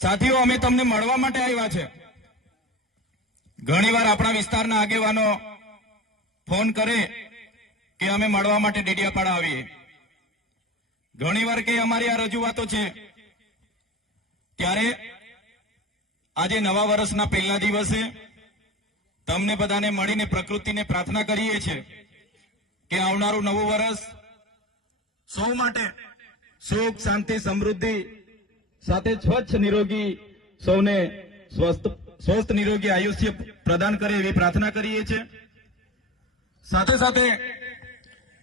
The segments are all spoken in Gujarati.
સાથીઓ, અમે તમને મળવા માટે આવ્યા છે। ઘણીવાર આપણા વિસ્તારના આગેવાનો ફોન કરે કે અમે મળવા માટે ડેડિયાપાડા આવીએ। ઘણીવાર કે અમારી આ રજૂઆતો છે, ત્યારે આજે નવા વર્ષના પહેલા દિવસે તમને બધાને મળીને પ્રકૃતિને પ્રાર્થના કરીએ છીએ કે આવનારું નવું વર્ષ સૌ માટે સુખ, શાંતિ, સમૃદ્ધિ સાથે સ્વચ્છ નિરોગી સૌને સ્વસ્થ નિરોગી આયુષ્ય પ્રદાન કરે એવી પ્રાર્થના કરીએ છીએ। સાથે સાથે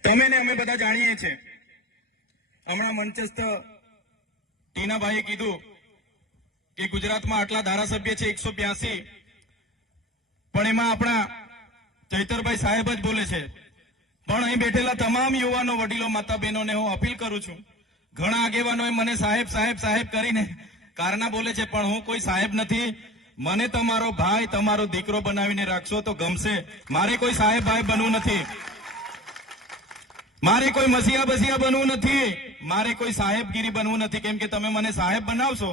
તમે ને અમે બધા જાણીએ છીએ, હમણાં મંચસ્થ ટીનાભાઈએ કીધું કે ગુજરાતમાં આટલા ધારાસભ્ય છે 182, પણ એમાં આપણા ચૈતરભાઈ સાહેબ જ બોલે છે। પણ અહીં બેઠેલા તમામ યુવાનો, વડીલો, માતા બહેનોને હું અપીલ કરું છું, ઘણા આગેવાનોએ મને સાહેબ સાહેબ સાહેબ કરીને કારના બોલે છે, પણ હું કોઈ સાહેબ નથી। મને તમારો ભાઈ, તમારો દીકરો બનાવીને રાખશો તો ગમશે। મારે કોઈ સાહેબ ભાઈ બનવું નથી, મારે કોઈ મસીહા બસિયા બનવું નથી, મારે કોઈ સાહેબગીરી બનવું નથી। કેમ કે તમે મને સાહેબ બનાવશો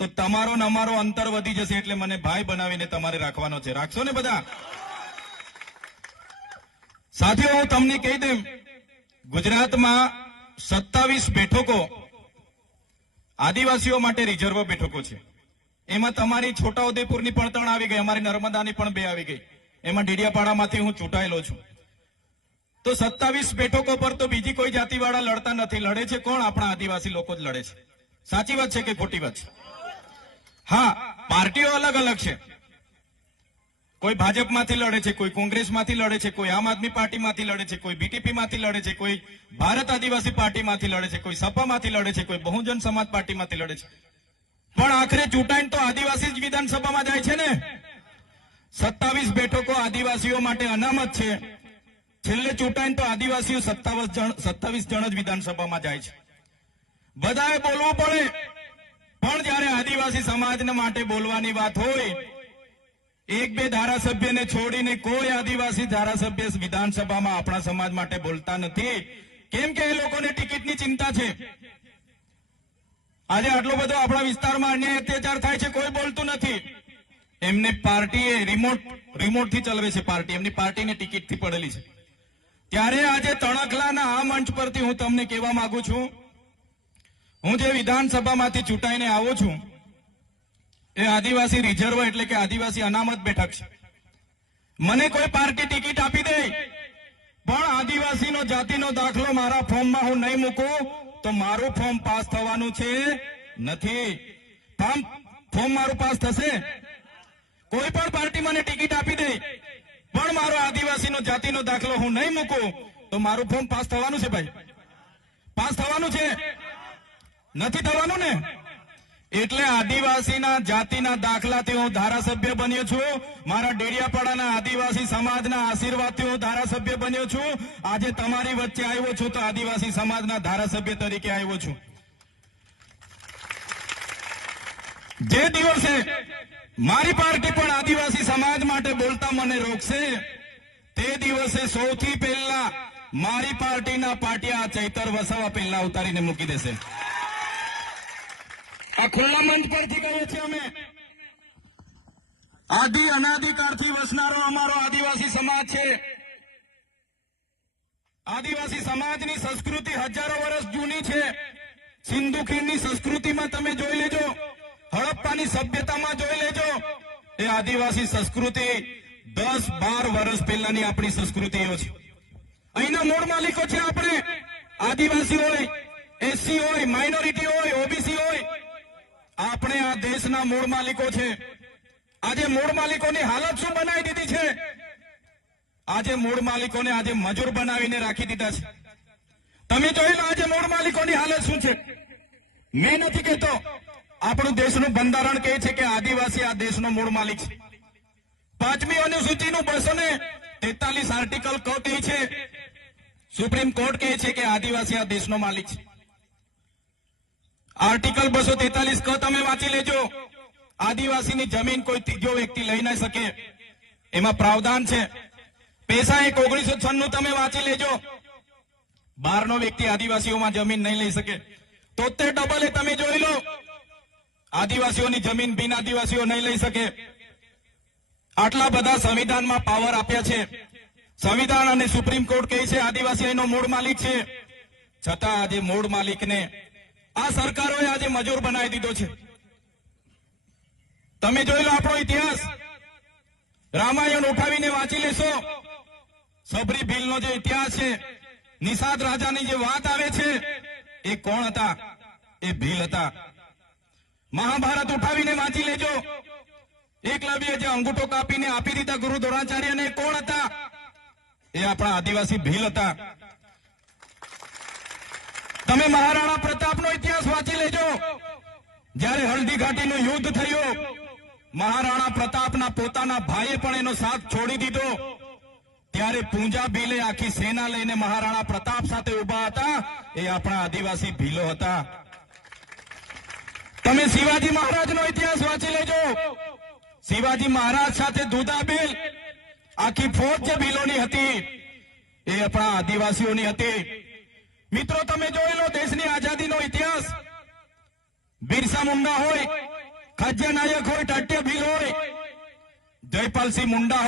તો તમારો ને અમારો અંતર વધી જશે, એટલે મને ભાઈ બનાવીને તમારે રાખવાનો છે। રાખશો ને બધા? સાથીઓ, હું તમને કહી દઉં, ગુજરાતમાં 27 બેઠકો આદિવાસીઓ માટે રિઝર્વ બેઠકો છે। એમાં તમારી છોટાઉદેપુરની પણ 3 આવી ગઈ, અમારી નર્મદાની પણ 2 આવી ગઈ, એમાં ડેડિયાપાડામાંથી હું ચૂંટાયેલો છું। તો 27 બેઠકો પર તો બીજી કોઈ જાતિવાળા લડતા નથી, લડે છે કોણ? આપણા આદિવાસી લોકો જ લડે છે। સાચી વાત છે કે ખોટી વાત છે? હા, પાર્ટીઓ અલગ અલગ છે, કોઈ ભાજપમાંથી લડે છે, કોઈ કોંગ્રેસમાંથી લડે છે, કોઈ આમ આદમી પાર્ટીમાંથી લડે છે, કોઈ બીટીપીમાંથી લડે છે, કોઈ ભારત આદિવાસી પાર્ટીમાંથી લડે છે, કોઈ સપામાંથી લડે છે, કોઈ બહુજન સમાજ પાર્ટીમાંથી લડે છે, પણ આખરે ચૂંટાઈને તો આદિવાસી જ વિધાનસભામાં જાય છે ને। 27 બેઠકો આદિવાસીઓ માટે અનામત છે, છેલ્લે ચૂંટાઈને તો આદિવાસીઓ 27 જણ જ વિધાનસભામાં જાય છે। બધાએ બોલવું પડે, પણ જયારે આદિવાસી સમાજને માટે બોલવાની વાત હોય, 1-2 ધારાસભ્યને છોડીને કોઈ આદિવાસી ધારાસભ્ય વિધાનસભામાં આપણા સમાજ માટે બોલતા નથી, કેમ કે એ લોકોને ટિકિટની ચિંતા છે। આજે આટલો બધો આપણા વિસ્તારમાં અન્યાય અત્યાચાર થાય છે, કોઈ બોલતું નથી। એમને પાર્ટીએ રિમોટથી ચલાવે છે, પાર્ટી એમની પાર્ટીને ટિકિટથી પડેલી છે। ત્યારે આજે તણખલાના આ મંચ પરથી હું તમને કહેવા માંગુ છું, હું જે વિધાનસભામાંથી ચૂંટાઈને આવું છું એ આદિવાસી રિઝર્વ એટલે કે આદિવાસી અનામત બેઠક છે। મને કોઈ પાર્ટી ટિકિટ આપી દે, પણ આદિવાસીનો જાતિનો દાખલો મારા ફોર્મમાં હું નહીં મૂકું તો મારું ફોર્મ પાસ થવાનું છે નથી। ફોર્મ મારું પાસ થશે? કોઈ પણ પાર્ટી મને ટિકિટ આપી દે, પણ મારો આદિવાસીનો જાતિનો દાખલો હું નહીં મૂકું તો મારું ફોર્મ પાસ થવાનું છે? ભાઈ, પાસ થવાનું છે? નથી થવાનું ને? એટલે આદિવાસીના જાતિના દાખલાથી હું ધારાસભ્ય બન્યો છું, મારા ડેડિયાપાડાના આદિવાસી સમાજના આશીર્વાદથી હું ધારાસભ્ય બન્યો છું। આજે તમારી વચ્ચે આવ્યો છું તો આદિવાસી સમાજના ધારાસભ્ય તરીકે આવ્યો છું। જે દિવસે મારી પાર્ટી પણ આદિવાસી સમાજ માટે બોલતા મને રોકશે, તે દિવસે સૌથી પહેલા મારી પાર્ટીના પાટિયા ચૈતર વસાવા પહેલા ઉતારીને મૂકી દેશે। આ ખુલ્લા મંચ પરથી કહીએ છીએ અમે। અનાદિકાળથી વસનારો અમારો આદિવાસી સમાજ છે। આદિવાસી સમાજની સંસ્કૃતિ હજારો વર્ષ જૂની છે। સિંધુ ખીણની સંસ્કૃતિમાં તમે જોઈ લેજો, હડપ્પાની સભ્યતામાં જોઈ લેજો, એ આદિવાસી સંસ્કૃતિ 10-12 વર્ષ પહેલાની આપણી સંસ્કૃતિઓ છે। અહીંના મૂળ માલિકો છે આપણે, આદિવાસી હોય, એસસી હોય, માઇનોરિટી હોય, ઓબીસી હોય, આપણે આ દેશના મૂળ માલિકો છે। આજે મૂળ માલિકોની હાલત શું બનાવી દીધી છે? આજે મૂળ માલિકોને આજે મજૂર બનાવીને રાખી દીધા છે। તમે જોઈ લો આજે મૂળ માલિકોની હાલત શું છે। મેં નથી કહેતો, આપણું દેશનું બંધારણ કહે છે કે આદિવાસી આ દેશનો મૂળ માલિક છે। 5મી અનુસૂચિનું 243 આર્ટિકલ કહે છે, સુપ્રીમ કોર્ટ કહે છે કે આદિવાસી આ દેશનો માલિક છે। આર્ટિકલ 243 ક તમે વાંચી લેજો, આદિવાસીની જમીન કોઈ ત્રીજો વ્યક્તિ લઈ ન શકે, એમાં પ્રાવધાન છે। પેશા એક 1996 તમે વાંચી લેજો, 12નો વ્યક્તિ આદિવાસીઓમાં જમીન નહીં લઈ શકે। 73 ડબલ એ તમે જોઈ લો, આદિવાસીઓની જમીન બિન આદિવાસીઓ નહીં લઈ શકે. આટલા બધા સંવિધાનમાં પાવર આપ્યા છે. સંવિધાન અને સુપ્રીમ કોર્ટ કહે છે આદિવાસી એનો મૂળ માલિક છે. છતાં આજે મૂળ માલિકને આ સરકારોએ આજે મજૂર બનાવી દીધો છે. તમે જોઈ લો આપણો ઇતિહાસ. રામાયણ ઉઠાવીને વાંચી લેશો. સબરી ભીલનો જે ઇતિહાસ છે, નિષાદ રાજાની જે વાત આવે છે, એ કોણ હતા? એ ભીલ હતા. મહાભારત ઉઠાવીને વાંચી લેજો. એકલવ્ય જે અંગૂઠો કાપીને આપી દીધા ગુરુ દ્રોણાચાર્યને, કોણ હતા? એ આપણા આદિવાસી ભીલ હતા. તમે મહારાણા પ્રતાપનો ઇતિહાસ વાંચી લેજો. જ્યારે હલ્દી ઘાટીનું યુદ્ધ થયું, મહારાણા પ્રતાપના પોતાના ભાઈએ પણ એનો સાથ છોડી દીધો. ત્યારે પૂંજા ભીલે આખી સેના લઈને મહારાણા પ્રતાપ સાથે ઉભા હતા. એ આપણા આદિવાસી ભીલો હતા. તમે શિવાજી મહારાજનો ઇતિહાસ વાંચી લેજો. શિવાજી મહારાજ સાથે દુધાબીલ, આખી ફોજ જે ભીલોની હતી, એ આપણા આદિવાસીઓની હતી. મિત્રો, તમે જોઈ લો દેશની આઝાદીનો ઇતિહાસ. બિરસા મુંડા હોય, ખાદ્ય નાયક હોય, ટાટ્ય ભીલ હોય, જયપાલસિંહ મુંડા હોય.